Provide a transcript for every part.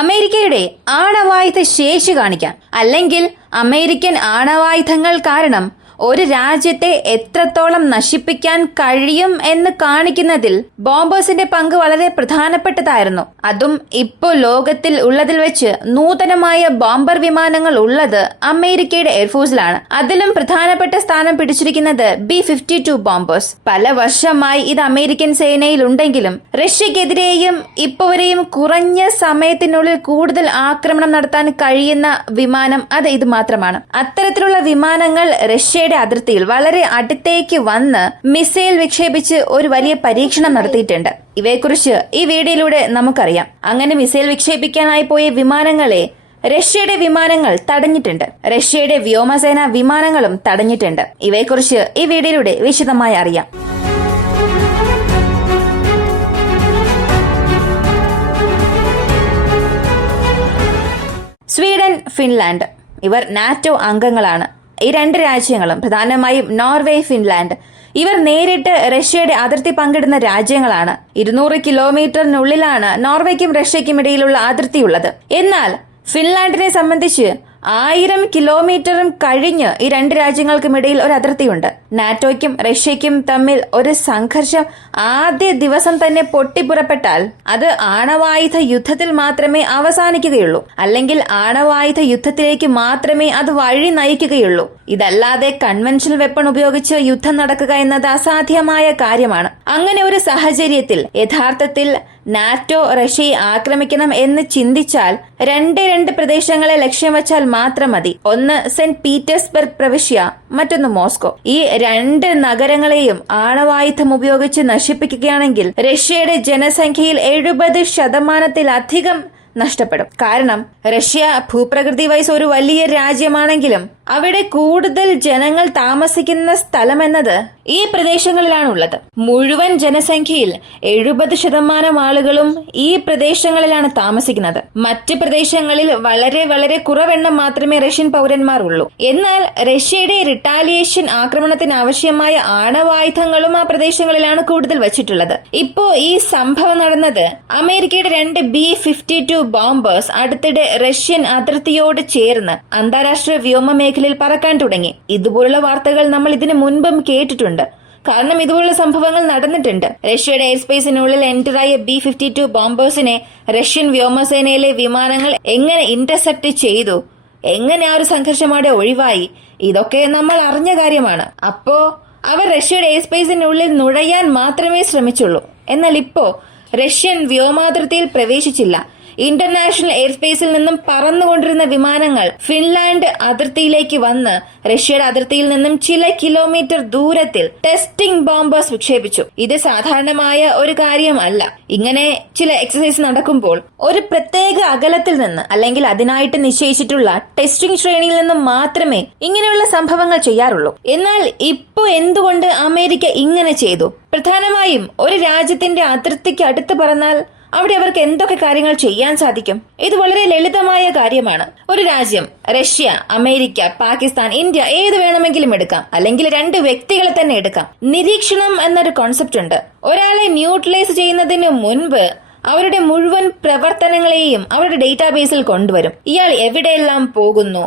അമേരിക്കയുടെ ആണവായുധ ശേഷി കാണിക്കാൻ, അല്ലെങ്കിൽ അമേരിക്കൻ ആണവായുധങ്ങൾ കാരണം ഒരു രാജ്യത്തെ എത്രത്തോളം നശിപ്പിക്കാൻ കഴിയും എന്ന് കാണിക്കുന്നതിൽ ബോംബേഴ്സിന്റെ പങ്ക് വളരെ പ്രധാനപ്പെട്ടതായിരുന്നു. അതും ഇപ്പോൾ ലോകത്തിൽ ഉള്ളതിൽ വെച്ച് നൂതനമായ ബോംബർ വിമാനങ്ങൾ ഉള്ളത് അമേരിക്കയുടെ എയർഫോഴ്സിലാണ്. അതിലും പ്രധാനപ്പെട്ട സ്ഥാനം പിടിച്ചിരിക്കുന്നത് B-52 ബോംബേഴ്സ്. പല വർഷമായി ഇത് അമേരിക്കൻ സേനയിൽ ഉണ്ടെങ്കിലും റഷ്യക്കെതിരെയും ഇപ്പോവരെയും കുറഞ്ഞ സമയത്തിനുള്ളിൽ കൂടുതൽ ആക്രമണം നടത്താൻ കഴിയുന്ന വിമാനം അത് ഇത് മാത്രമാണ്. അത്തരത്തിലുള്ള വിമാനങ്ങൾ റഷ്യയുടെ അതിർത്തിയിൽ വളരെ അടുത്തേക്ക് വന്ന് മിസൈൽ വിക്ഷേപിച്ച് ഒരു വലിയ പരീക്ഷണം നടത്തിയിട്ടുണ്ട്. ഇവയെക്കുറിച്ച് ഈ വീഡിയോയിലൂടെ നമുക്കറിയാം. അങ്ങനെ മിസൈൽ വിക്ഷേപിക്കാനായി പോയ വിമാനങ്ങളെ റഷ്യയുടെ വിമാനങ്ങൾ തടഞ്ഞിട്ടുണ്ട്. റഷ്യയുടെ വ്യോമസേന വിമാനങ്ങളും തടഞ്ഞിട്ടുണ്ട്. ഇവയെക്കുറിച്ച് ഈ വീഡിയോയിലൂടെ വിശദമായി അറിയാം. സ്വീഡൻ, ഫിൻലാൻഡ് ഇവർ നാറ്റോ അംഗങ്ങളാണ്. ഈ രണ്ട് രാജ്യങ്ങളും, പ്രധാനമായും നോർവേ, ഫിൻലാൻഡ്, ഇവർ നേരിട്ട് റഷ്യയുടെ അതിർത്തി പങ്കിടുന്ന രാജ്യങ്ങളാണ്. 200 കിലോമീറ്ററിനുള്ളിലാണ് നോർവേക്കും റഷ്യയ്ക്കും ഇടയിലുള്ള അതിർത്തിയുള്ളത്. എന്നാൽ ഫിൻലാൻഡിനെ സംബന്ധിച്ച് 1000 കിലോമീറ്ററും കഴിഞ്ഞ് ഈ രണ്ട് രാജ്യങ്ങൾക്കുമിടയിൽ ഒരു അതിർത്തിയുണ്ട്. നാറ്റോയ്ക്കും റഷ്യയ്ക്കും തമ്മിൽ ഒരു സംഘർഷം ആദ്യ ദിവസം തന്നെ പൊട്ടിപ്പുറപ്പെട്ടാൽ അത് ആണവായുധ യുദ്ധത്തിൽ മാത്രമേ അവസാനിക്കുകയുള്ളൂ, അല്ലെങ്കിൽ ആണവായുധ യുദ്ധത്തിലേക്ക് മാത്രമേ അത് വഴി നയിക്കുകയുള്ളൂ. ഇതല്ലാതെ കൺവെൻഷണൽ വെപ്പൺ ഉപയോഗിച്ച് യുദ്ധം നടക്കുക എന്നത് അസാധ്യമായ കാര്യമാണ്. അങ്ങനെ ഒരു സാഹചര്യത്തിൽ യഥാർത്ഥത്തിൽ നാറ്റോ റഷ്യയെ ആക്രമിക്കണം എന്ന് ചിന്തിച്ചാൽ രണ്ട് പ്രദേശങ്ങളെ ലക്ഷ്യം വച്ചാൽ മാത്രം മതി. ഒന്ന് സെന്റ് പീറ്റേഴ്സ്ബർഗ് പ്രവിശ്യ, മറ്റൊന്ന് മോസ്കോ. ഈ രണ്ട് നഗരങ്ങളെയും ആണവായുധം ഉപയോഗിച്ച് നശിപ്പിക്കുകയാണെങ്കിൽ റഷ്യയുടെ ജനസംഖ്യയിൽ 70% നഷ്ടപ്പെടും. കാരണം റഷ്യ ഭൂപ്രകൃതി വൈസ് ഒരു വലിയ രാജ്യമാണെങ്കിലും അവിടെ കൂടുതൽ ജനങ്ങൾ താമസിക്കുന്ന സ്ഥലം എന്നത് ഈ പ്രദേശങ്ങളിലാണുള്ളത്. മുഴുവൻ ജനസംഖ്യയിൽ 70% ആളുകളും ഈ പ്രദേശങ്ങളിലാണ് താമസിക്കുന്നത്. മറ്റ് പ്രദേശങ്ങളിൽ വളരെ വളരെ കുറവെണ്ണം മാത്രമേ റഷ്യൻ പൗരന്മാർ ഉള്ളൂ. എന്നാൽ റഷ്യയുടെ റിട്ടാലിയേഷൻ ആക്രമണത്തിന് ആവശ്യമായ ആണവായുധങ്ങളും ആ പ്രദേശങ്ങളിലാണ് കൂടുതൽ വച്ചിട്ടുള്ളത്. ഇപ്പോ ഈ സംഭവം നടന്നത് അമേരിക്കയുടെ 2 B-52 ബോംബേഴ്സ് അടുത്തിടെ റഷ്യൻ അതിർത്തിയോട് ചേർന്ന് അന്താരാഷ്ട്ര വ്യോമ മേഖലയിൽ പറക്കാൻ തുടങ്ങി. ഇതുപോലുള്ള വാർത്തകൾ നമ്മൾ ഇതിനു മുൻപും കേട്ടിട്ടുണ്ട്. കാരണം ഇതുപോലുള്ള സംഭവങ്ങൾ നടന്നിട്ടുണ്ട്. റഷ്യയുടെ എയർ സ്പേസിനുള്ളിൽ എൻറ്ററായ B-52 ബോംബേഴ്സിനെ റഷ്യൻ വ്യോമസേനയിലെ വിമാനങ്ങൾ എങ്ങനെ ഇന്റർസെപ്റ്റ് ചെയ്തു, എങ്ങനെ ആ ഒരു സംഘർഷം അവിടെ ഒഴിവായി, ഇതൊക്കെ നമ്മൾ അറിഞ്ഞ കാര്യമാണ്. അപ്പോ അവർ റഷ്യയുടെ എയർ സ്പേസിനുള്ളിൽ നുഴയാൻ മാത്രമേ ശ്രമിച്ചുള്ളൂ. എന്നാൽ ഇപ്പോ റഷ്യൻ വ്യോമാതിർത്തിയിൽ പ്രവേശിച്ചില്ല. ഇന്റർനാഷണൽ എയർ സ്പേസിൽ നിന്നും പറന്നുകൊണ്ടിരുന്ന വിമാനങ്ങൾ ഫിൻലാൻഡ് അതിർത്തിയിലേക്ക് വന്ന് റഷ്യയുടെ അതിർത്തിയിൽ നിന്നും ചില കിലോമീറ്റർ ദൂരത്തിൽ ടെസ്റ്റിംഗ് ബോംബേഴ്സ് വിക്ഷേപിച്ചു. ഇത് സാധാരണമായ ഒരു കാര്യമല്ല. ഇങ്ങനെ ചില എക്സസൈസ് നടക്കുമ്പോൾ ഒരു പ്രത്യേക അകലത്തിൽ നിന്ന്, അല്ലെങ്കിൽ അതിനായിട്ട് നിശ്ചയിച്ചിട്ടുള്ള ടെസ്റ്റിംഗ് ശ്രേണിയിൽ നിന്നും മാത്രമേ ഇങ്ങനെയുള്ള സംഭവങ്ങൾ ചെയ്യാറുള്ളൂ. എന്നാൽ ഇപ്പോ എന്തുകൊണ്ട് അമേരിക്ക ഇങ്ങനെ ചെയ്തു? പ്രധാനമായും ഒരു രാജ്യത്തിന്റെ അതിർത്തിക്ക് അടുത്ത് പറന്നാൽ അവിടെ അവർക്ക് എന്തൊക്കെ കാര്യങ്ങൾ ചെയ്യാൻ സാധിക്കും? ഇത് വളരെ ലളിതമായ കാര്യമാണ്. ഒരു രാജ്യം, റഷ്യ, അമേരിക്ക, പാകിസ്ഥാൻ, ഇന്ത്യ, ഏത് വേണമെങ്കിലും എടുക്കാം, അല്ലെങ്കിൽ 2 വ്യക്തികളെ തന്നെ എടുക്കാം. നിരീക്ഷണം എന്നൊരു കോൺസെപ്റ്റ് ഉണ്ട്. ഒരാളെ ന്യൂട്രലൈസ് ചെയ്യുന്നതിന് മുൻപ് അവരുടെ മുഴുവൻ പ്രവർത്തനങ്ങളെയും അവരുടെ ഡേറ്റാബേസിൽ കൊണ്ടുവരും. ഇയാൾ എവിടെയെല്ലാം പോകുന്നു,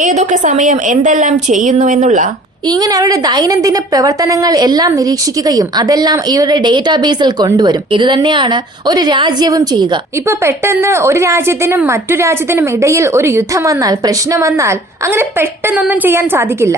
ഏതൊക്കെ സമയം എന്തെല്ലാം ചെയ്യുന്നു എന്നുള്ള ഇങ്ങനെ അവരുടെ ദൈനംദിന പ്രവർത്തനങ്ങൾ എല്ലാം നിരീക്ഷിക്കുകയും അതെല്ലാം ഇവരുടെ ഡേറ്റാബേസിൽ കൊണ്ടുവരും. ഇത് തന്നെയാണ് ഒരു രാജ്യവും ചെയ്യുക. ഇപ്പൊ പെട്ടെന്ന് ഒരു രാജ്യത്തിനും മറ്റു രാജ്യത്തിനും ഇടയിൽ ഒരു യുദ്ധം വന്നാൽ, പ്രശ്നം വന്നാൽ, അങ്ങനെ പെട്ടെന്നൊന്നും ചെയ്യാൻ സാധിക്കില്ല.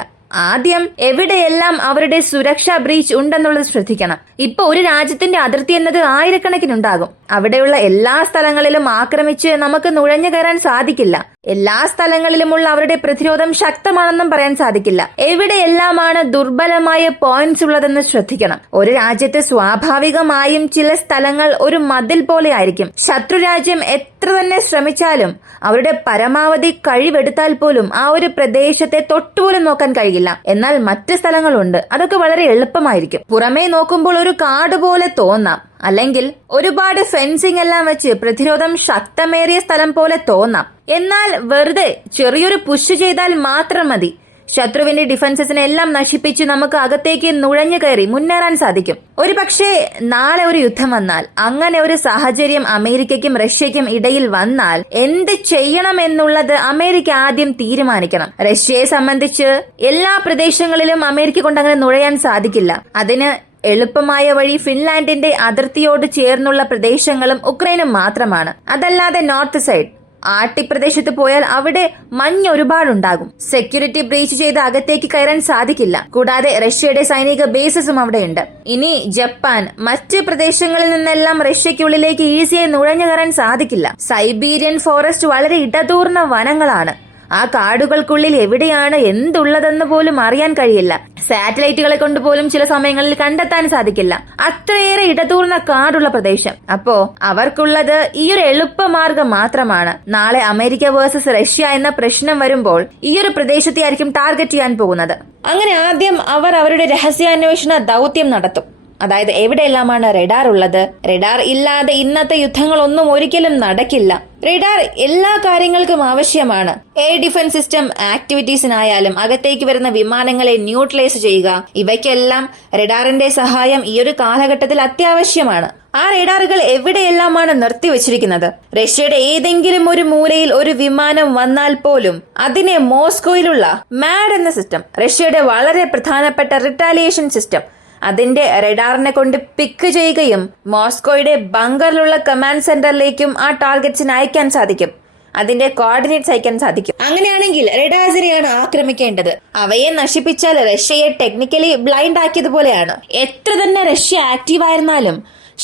ആദ്യം എവിടെയെല്ലാം അവരുടെ സുരക്ഷാ ബ്രീച്ച് ഉണ്ടെന്നുള്ളത് ശ്രദ്ധിക്കണം. ഇപ്പൊ ഒരു രാജ്യത്തിന്റെ അതിർത്തി എന്നത് ആയിരക്കണക്കിനുണ്ടാകും. അവിടെയുള്ള എല്ലാ സ്ഥലങ്ങളിലും ആക്രമിച്ച് നമുക്ക് നുഴഞ്ഞു കയറാൻ സാധിക്കില്ല. എല്ലാ സ്ഥലങ്ങളിലുമുള്ള അവരുടെ പ്രതിരോധം ശക്തമാണെന്നും പറയാൻ സാധിക്കില്ല. എവിടെയെല്ലാമാണ് ദുർബലമായ പോയിന്റ്സ് ഉള്ളതെന്ന് ശ്രദ്ധിക്കണം. ഒരു രാജ്യത്ത് സ്വാഭാവികമായും ചില സ്ഥലങ്ങൾ ഒരു മതിൽ പോലെ ആയിരിക്കും. ശത്രുരാജ്യം എത്ര തന്നെ ശ്രമിച്ചാലും അവരുടെ പരമാവധി കഴിവെടുത്താൽ പോലും ആ ഒരു പ്രദേശത്തെ തൊട്ടുപോലും നോക്കാൻ കഴിയില്ല. എന്നാൽ മറ്റ് സ്ഥലങ്ങളുണ്ട്, അതൊക്കെ വളരെ എളുപ്പമായിരിക്കും. പുറമേ നോക്കുമ്പോൾ ഒരു കാട് പോലെ തോന്നാം, അല്ലെങ്കിൽ ഒരുപാട് ഫെൻസിംഗ് എല്ലാം വെച്ച് പ്രതിരോധം ശക്തമേറിയ സ്ഥലം പോലെ തോന്നാം. എന്നാൽ വെറുതെ ചെറിയൊരു പുഷ് ചെയ്താൽ മാത്രം മതി ശത്രുവിന്റെ ഡിഫൻസസിനെ എല്ലാം നശിപ്പിച്ച് നമുക്ക് അകത്തേക്ക് നുഴഞ്ഞു കയറി മുന്നേറാൻ സാധിക്കും. ഒരു പക്ഷേ നാളെ ഒരു യുദ്ധം വന്നാൽ, അങ്ങനെ ഒരു സാഹചര്യം അമേരിക്കയ്ക്കും റഷ്യയ്ക്കും ഇടയിൽ വന്നാൽ എന്ത് ചെയ്യണം എന്നുള്ളത് അമേരിക്ക ആദ്യം തീരുമാനിക്കണം. റഷ്യയെ സംബന്ധിച്ച് എല്ലാ പ്രദേശങ്ങളിലും അമേരിക്ക കൊണ്ട് അങ്ങനെ നുഴയാൻ സാധിക്കില്ല. അതിന് എളുപ്പമായ വഴി ഫിൻലാൻഡിന്റെ അതിർത്തിയോട് ചേർന്നുള്ള പ്രദേശങ്ങളും ഉക്രൈനും മാത്രമാണ്. അതല്ലാതെ നോർത്ത് സൈഡ് ആർട്ടിക് പ്രദേശത്ത് പോയാൽ അവിടെ മഞ്ഞ് ഒരുപാടുണ്ടാകും. സെക്യൂരിറ്റി ബ്രീച്ച് ചെയ്ത് അകത്തേക്ക് കയറാൻ സാധിക്കില്ല. കൂടാതെ റഷ്യയുടെ സൈനിക ബേസസും അവിടെയുണ്ട്. ഇനി ജപ്പാൻ, മറ്റ് പ്രദേശങ്ങളിൽ നിന്നെല്ലാം റഷ്യയ്ക്കുള്ളിലേക്ക് ഈസിയായി നുഴഞ്ഞു കയറാൻ സാധിക്കില്ല. സൈബീരിയൻ ഫോറസ്റ്റ് വളരെ ഇടതൂർന്ന വനങ്ങളാണ്. ആ കാടുകൾക്കുള്ളിൽ എവിടെയാണ് എന്തുള്ളതെന്ന് പോലും അറിയാൻ കഴിയില്ല. സാറ്റലൈറ്റുകളെ കൊണ്ട് പോലും ചില സമയങ്ങളിൽ കണ്ടെത്താൻ സാധിക്കില്ല. അത്രയേറെ ഇടതൂർന്ന കാടുള്ള പ്രദേശം. അപ്പോ അവർക്കുള്ളത് ഈ ഒരു എളുപ്പമാർഗം മാത്രമാണ്. നാളെ അമേരിക്ക വേഴ്സസ് റഷ്യ എന്ന പ്രശ്നം വരുമ്പോൾ ഈ ഒരു പ്രദേശത്തെ ആയിരിക്കും ടാർഗറ്റ് ചെയ്യാൻ പോകുന്നത്. അങ്ങനെ ആദ്യം അവർ അവരുടെ രഹസ്യാന്വേഷണ ദൗത്യം നടത്തും. അതായത് എവിടെയെല്ലാമാണ് റഡാർ ഉള്ളത്. റഡാർ ഇല്ലാതെ ഇന്നത്തെ യുദ്ധങ്ങളൊന്നും ഒരിക്കലും നടക്കില്ല. റഡാർ എല്ലാ കാര്യങ്ങൾക്കും ആവശ്യമാണ്. എയർ ഡിഫൻസ് സിസ്റ്റം ആക്ടിവിറ്റീസിനായാലും അകത്തേക്ക് വരുന്ന വിമാനങ്ങളെ ന്യൂട്രലൈസ് ചെയ്യുക, ഇവയ്ക്കെല്ലാം റഡാറിന്റെ സഹായം ഈ ഒരു കാലഘട്ടത്തിൽ അത്യാവശ്യമാണ്. ആ റഡാറുകൾ എവിടെയെല്ലാമാണ് നിർത്തിവച്ചിരിക്കുന്നത്. റഷ്യയുടെ ഏതെങ്കിലും ഒരു മൂലയിൽ ഒരു വിമാനം വന്നാൽ പോലും അതിനെ മോസ്കോയിലുള്ള മാഡ് എന്ന സിസ്റ്റം, റഷ്യയുടെ വളരെ പ്രധാനപ്പെട്ട റിട്ടാലിയേഷൻ സിസ്റ്റം, അതിന്റെ റഡാറിനെ കൊണ്ട് പിക്ക് ചെയ്യുകയും മോസ്കോയുടെ ബങ്കറിലുള്ള കമാൻഡ് സെന്ററിലേക്കും ആ ടാർഗറ്റ്സിന് അയക്കാൻ സാധിക്കും. അതിന്റെ കോർഡിനേറ്റ്സ് അയക്കാൻ സാധിക്കും. അങ്ങനെയാണെങ്കിൽ റഡാർസിനെയാണ് ആക്രമിക്കേണ്ടത്. അവയെ നശിപ്പിച്ചാൽ റഷ്യയെ ടെക്നിക്കലി ബ്ലൈൻഡ് ആക്കിയതുപോലെയാണ്. എത്ര തന്നെ റഷ്യ ആക്റ്റീവ് ആയിരുന്നാലും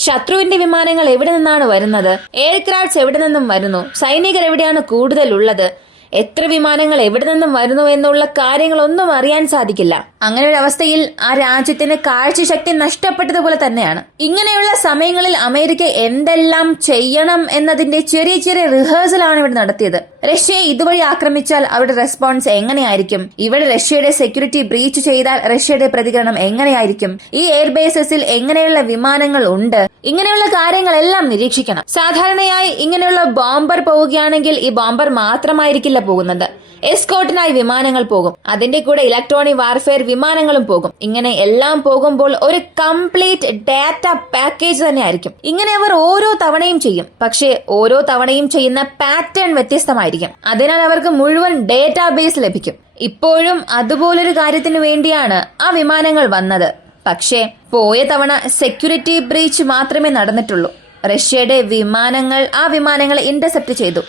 ശത്രുവിന്റെ വിമാനങ്ങൾ എവിടെ നിന്നാണ് വരുന്നത്, എയർക്രാഫ്റ്റ്സ് എവിടെ നിന്നും വരുന്നു, സൈനികർ എവിടെയാണ് കൂടുതൽ ഉള്ളത്, എത്ര വിമാനങ്ങൾ എവിടെ നിന്നും വരുന്നു എന്നുള്ള കാര്യങ്ങളൊന്നും അറിയാൻ സാധിക്കില്ല. അങ്ങനെ ഒരു അവസ്ഥയിൽ ആ രാജ്യത്തിന് കാഴ്ചശക്തി നഷ്ടപ്പെട്ടതുപോലെ തന്നെയാണ്. ഇങ്ങനെയുള്ള സമയങ്ങളിൽ അമേരിക്ക എന്തെല്ലാം ചെയ്യണം എന്നതിന്റെ ചെറിയ ചെറിയ റിഹേഴ്സലാണ് ഇവിടെ നടത്തിയത്. റഷ്യയെ ഇതുവഴി ആക്രമിച്ചാൽ അവരുടെ റെസ്പോൺസ് എങ്ങനെയായിരിക്കും, ഇവിടെ റഷ്യയുടെ സെക്യൂരിറ്റി ബ്രീച്ച് ചെയ്താൽ റഷ്യയുടെ പ്രതികരണം എങ്ങനെയായിരിക്കും, ഈ എയർബേസസിൽ എങ്ങനെയുള്ള വിമാനങ്ങൾ ഉണ്ട്, ഇങ്ങനെയുള്ള കാര്യങ്ങളെല്ലാം നിരീക്ഷിക്കണം. സാധാരണയായി ഇങ്ങനെയുള്ള ബോംബർ പോവുകയാണെങ്കിൽ ഈ ബോംബർ മാത്രമായിരിക്കില്ല പോകുന്നത്. എസ്കോർട്ടിനായി വിമാനങ്ങൾ പോകും, അതിന്റെ കൂടെ ഇലക്ട്രോണിക് വാർഫെയർ വിമാനങ്ങളും പോകും. ഇങ്ങനെ എല്ലാം പോകുമ്പോൾ ഒരു കംപ്ലീറ്റ് ഡാറ്റ പാക്കേജ് തന്നെ ആയിരിക്കും. ഇങ്ങനെ അവർ ഓരോ തവണയും ചെയ്യും. പക്ഷേ ഓരോ തവണയും ചെയ്യുന്ന പാറ്റേൺ വ്യത്യസ്തമായിരിക്കും. അതിനാൽ അവർക്ക് മുഴുവൻ ഡേറ്റാബേസ് ലഭിക്കും. ഇപ്പോഴും അതുപോലൊരു കാര്യത്തിന് വേണ്ടിയാണ് ആ വിമാനങ്ങൾ വന്നത്. പക്ഷേ പോയ തവണ സെക്യൂരിറ്റി ബ്രീച്ച് മാത്രമേ നടന്നിട്ടുള്ളൂ. റഷ്യയുടെ വിമാനങ്ങൾ ആ വിമാനങ്ങളെ ഇന്റർസെപ്റ്റ് ചെയ്തു.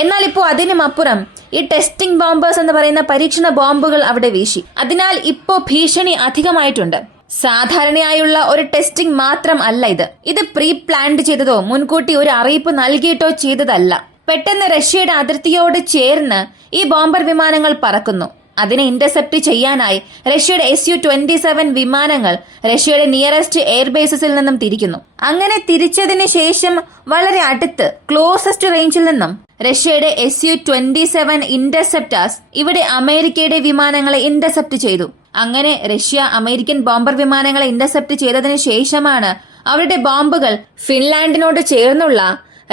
എന്നാൽ ഇപ്പോൾ അതിനുമപ്പുറം ഈ ടെസ്റ്റിംഗ് ബോംബേഴ്സ് എന്ന് പറയുന്ന പരീക്ഷണ ബോംബുകൾ അവിടെ വീശി. അതിനാൽ ഇപ്പോ ഭീഷണി അധികമായിട്ടുണ്ട്. സാധാരണയായുള്ള ഒരു ടെസ്റ്റിംഗ് മാത്രം അല്ല ഇത് പ്രീ പ്ലാൻഡ് ചെയ്തതോ മുൻകൂട്ടി ഒരു അറിയിപ്പ് നൽകിയിട്ടോ ചെയ്തതല്ല. പെട്ടെന്ന് റഷ്യയുടെ അതിർത്തിയോട് ചേർന്ന് ഈ ബോംബർ വിമാനങ്ങൾ പറക്കുന്നു. അതിനെ ഇന്റർസെപ്റ്റ് ചെയ്യാനായി റഷ്യയുടെ Su-27 വിമാനങ്ങൾ റഷ്യയുടെ നിയറസ്റ്റ് എയർബേസസിൽ നിന്നും തിരിക്കുന്നു. അങ്ങനെ തിരിച്ചതിന് ശേഷം വളരെ അടുത്ത് ക്ലോസസ്റ്റ് റേഞ്ചിൽ നിന്നും റഷ്യയുടെ Su-27 ഇന്റർസെപ്റ്റേഴ്സ് ഇവിടെ അമേരിക്കയുടെ വിമാനങ്ങളെ ഇന്റർസെപ്റ്റ് ചെയ്തു. അങ്ങനെ റഷ്യ അമേരിക്കൻ ബോംബർ വിമാനങ്ങളെ ഇന്റർസെപ്റ്റ് ചെയ്തതിനു ശേഷമാണ് അവരുടെ ബോംബുകൾ ഫിൻലാൻഡിനോട് ചേർന്നുള്ള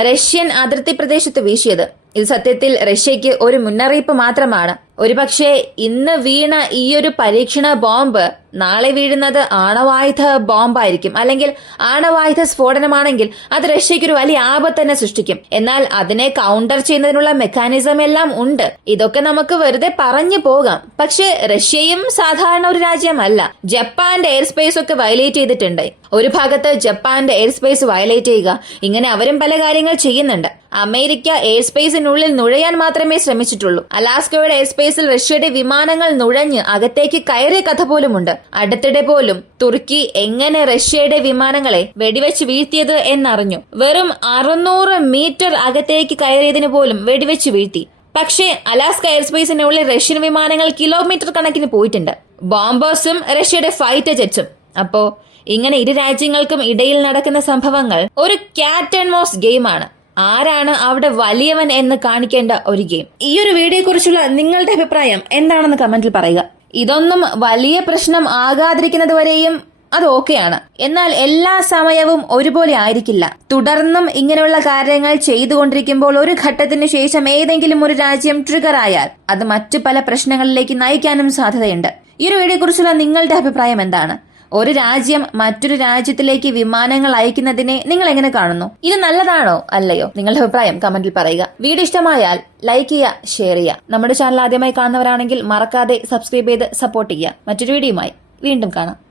റഷ്യൻ അതിർത്തി പ്രദേശത്ത് വീശിയത്. ഇത് സത്യത്തിൽ റഷ്യയ്ക്ക് ഒരു മുന്നറിയിപ്പ് മാത്രമാണ്. ഒരുപക്ഷെ ഇന്ന് വീണ ഈ ഒരു പരീക്ഷണ ബോംബ് നാളെ വീഴുന്നത് ആണവായുധ ബോംബായിരിക്കും, അല്ലെങ്കിൽ ആണവായുധ സ്ഫോടനമാണെങ്കിൽ അത് റഷ്യയ്ക്ക് ഒരു വലിയ ആപത്ത് തന്നെ സൃഷ്ടിക്കും. എന്നാൽ അതിനെ കൗണ്ടർ ചെയ്യുന്നതിനുള്ള മെക്കാനിസം എല്ലാം ഉണ്ട്. ഇതൊക്കെ നമുക്ക് വെറുതെ പറഞ്ഞു പോകാം. പക്ഷെ റഷ്യയും സാധാരണ ഒരു രാജ്യമല്ല. ജപ്പാന്റെ എയർ സ്പേസ് ഒക്കെ വയലേറ്റ് ചെയ്തിട്ടുണ്ട്. ഒരു ഭാഗത്ത് ജപ്പാന്റെ എയർ സ്പേസ് വയലേറ്റ് ചെയ്യുക, ഇങ്ങനെ അവരും പല കാര്യങ്ങൾ ചെയ്യുന്നുണ്ട്. അമേരിക്ക എയർ സ്പേസിനുള്ളിൽ നുഴയാൻ മാത്രമേ ശ്രമിച്ചിട്ടുള്ളൂ. അലാസ്കയുടെ എയർ സ്പേസിൽ റഷ്യയുടെ വിമാനങ്ങൾ നുഴഞ്ഞ് അകത്തേക്ക് കയറിയ കഥ പോലുമുണ്ട്. അടുത്തിടെ പോലും തുർക്കി എങ്ങനെ റഷ്യയുടെ വിമാനങ്ങളെ വെടിവെച്ച് വീഴ്ത്തിയത് എന്നറിഞ്ഞു. വെറും 600 മീറ്റർ അകത്തേക്ക് കയറിയതിന് പോലും വെടിവെച്ച് വീഴ്ത്തി. പക്ഷേ അലാസ്ക എയർ സ്പേസിനുള്ളിൽ റഷ്യൻ വിമാനങ്ങൾ കിലോമീറ്റർ കണക്കിന് പോയിട്ടുണ്ട്. ബോംബേഴ്സും റഷ്യയുടെ ഫൈറ്റർ ജെറ്റ്സും. അപ്പോ ഇങ്ങനെ ഇരു രാജ്യങ്ങൾക്കും ഇടയിൽ നടക്കുന്ന സംഭവങ്ങൾ ഒരു ക്യാറ്റ് ആൻഡ് മൗസ് ഗെയിമാണ്. ആരാണ് അവിടെ വലിയവൻ എന്ന് കാണിക്കേണ്ട ഒരു ഗെയിം. ഈ ഒരു വീഡിയോയെ കുറിച്ചുള്ള നിങ്ങളുടെ അഭിപ്രായം എന്താണെന്ന് കമന്റിൽ പറയുക. ഇതൊന്നും വലിയ പ്രശ്നം ആകാതിരിക്കുന്നത് വരെയും അത് ഓക്കെയാണ്. എന്നാൽ എല്ലാ സമയവും ഒരുപോലെ ആയിരിക്കില്ല. തുടർന്നും ഇങ്ങനെയുള്ള കാര്യങ്ങൾ ചെയ്തുകൊണ്ടിരിക്കുമ്പോൾ ഒരു ഘട്ടത്തിന് ശേഷം ഏതെങ്കിലും ഒരു രാജ്യം ട്രിഗർ ആയാൽ അത് മറ്റു പല പ്രശ്നങ്ങളിലേക്ക് നയിക്കാനും സാധ്യതയുണ്ട്. ഈ ഒരു വീഡിയോയെ കുറിച്ചുള്ള നിങ്ങളുടെ അഭിപ്രായം എന്താണ്? ഒരു രാജ്യം മറ്റൊരു രാജ്യത്തിലേക്ക് വിമാനങ്ങൾ അയക്കുന്നതിനെ നിങ്ങൾ എങ്ങനെ കാണുന്നു? ഇത് നല്ലതാണോ അല്ലയോ? നിങ്ങളുടെ അഭിപ്രായം കമന്റിൽ പറയുക. വീഡിയോ ഇഷ്ടമായാൽ ലൈക്ക് ചെയ്യുക, ഷെയർ ചെയ്യുക. നമ്മുടെ ചാനൽ ആദ്യമായി കാണുന്നവരാണെങ്കിൽ മറക്കാതെ സബ്സ്ക്രൈബ് ചെയ്ത് സപ്പോർട്ട് ചെയ്യുക. മറ്റൊരു വീഡിയോയുമായി വീണ്ടും കാണാം.